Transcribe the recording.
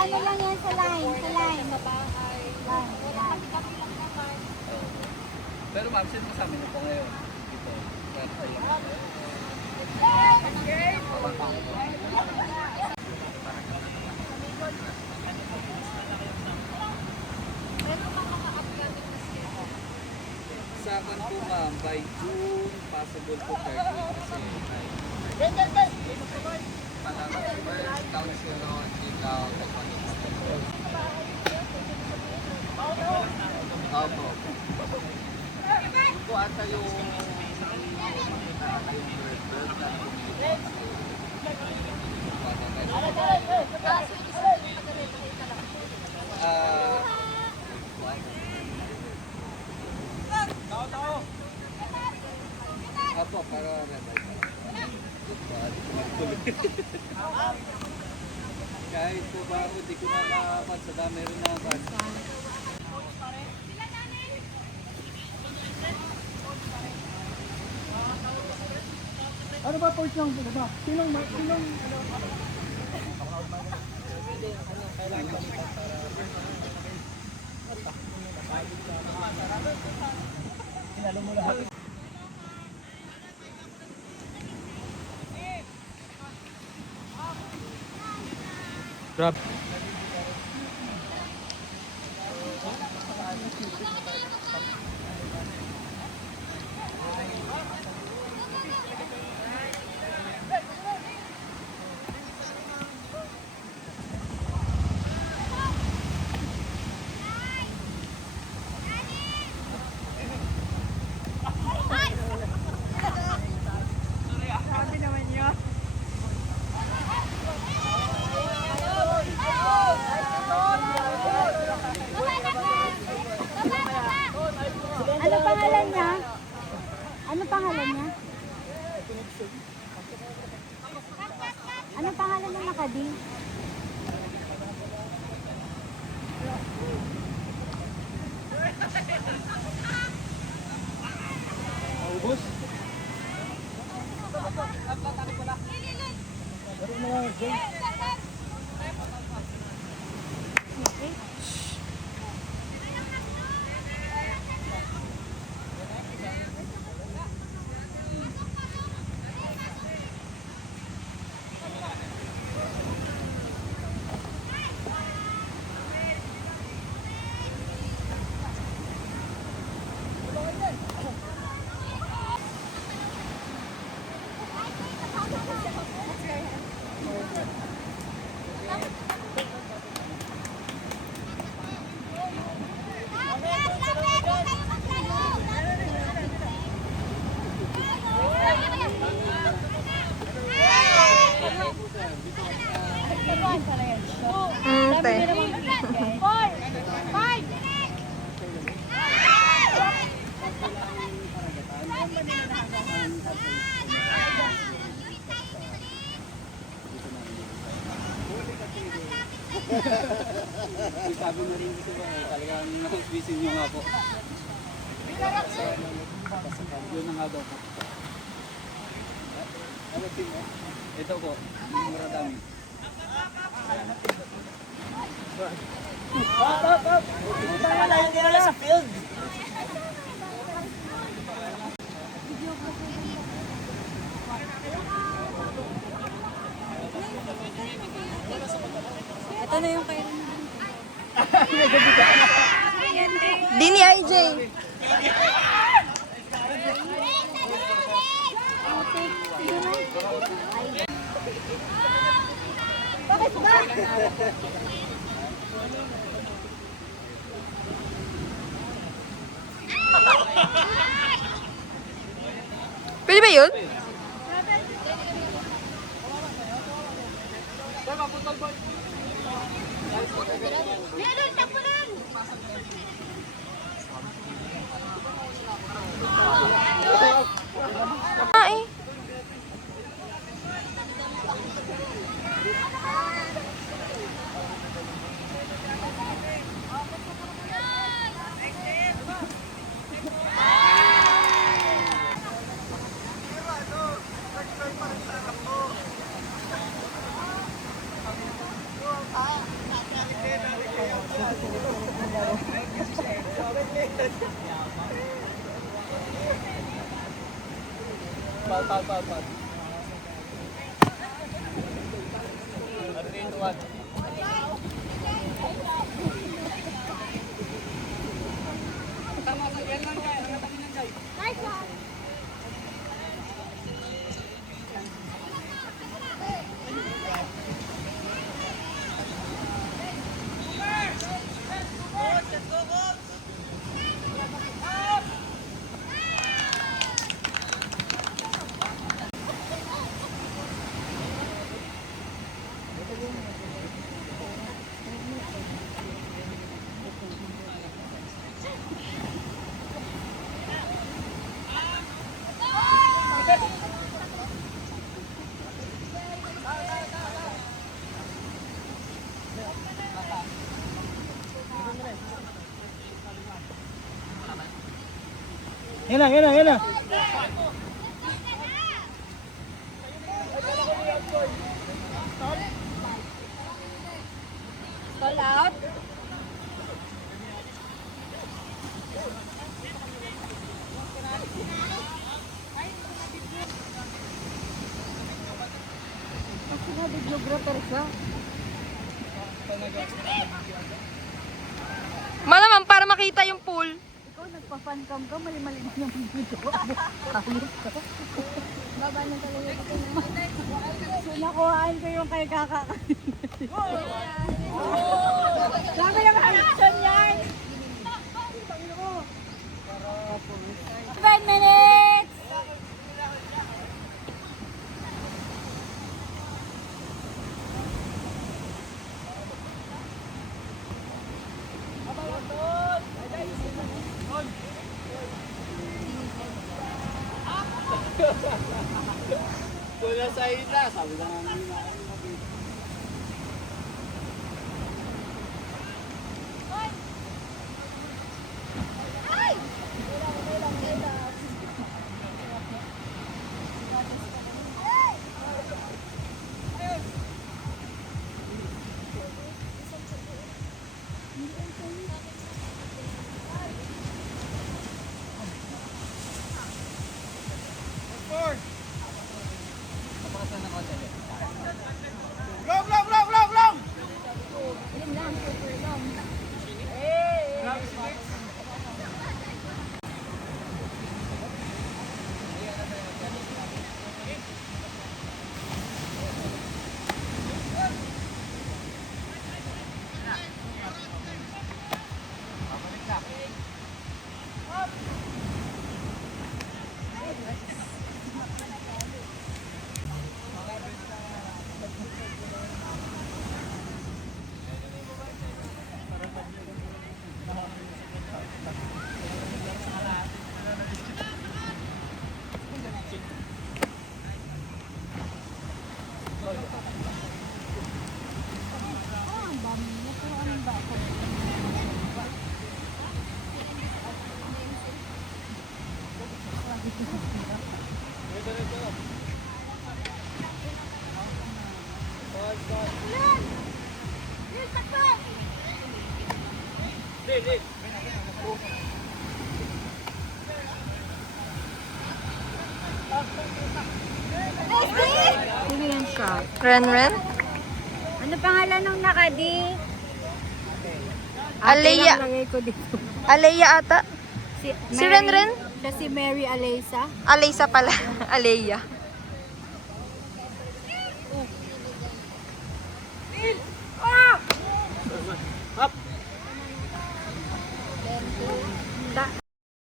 ano lang yan sa line, sa line. Sa bahay. Line, line. Kami lang naman. Pero ma'am, sino kasama niyo po ngayon? Dito. Sa akin po ma'am, by June, possible po 30 kasi first council on ikaw Opo. Po ata yung Apo, para kahit po ba ako, di ko na makapat sa dami rin naman. Ano ba point lang po ba? Sinong Sinalo mo lahat. Grab. Ano pangalan niya? Ano pangalan niya? Ano pangalan ng Makadi? Ubus. Pero na lang, Jay. Sabi na rin dito ba, talagang nakasbisin nyo nga po. Yun na nga daw po. Ano team mo? Ito po, yung maradami. Hindi na sa field. Ito na yung kayo. Dini IJ. Bakit ba? Pwede ba yun? Meron, tapo lang! Ah, eh. Pal. Arlene, 1. Yan na. Call out. Videographer ka. Malamang para makita yung pool. Ikaw nagpa-fan cam ka, mali-mali na yung video. Halit ka. Baba na talaga ito na. So, nakuhaan ko yung kay kaka. Dami yung action yan. 7 minutes! Wala sa ila. Sabi lang namin na. Sino yan siya? Ren. Ano pangalan ng nakadi? Aleya. Lagay ko dito. Aleya ata. Si Mary- Ren. Siya si Mary Alaysa. Alaysa pala. Aleya.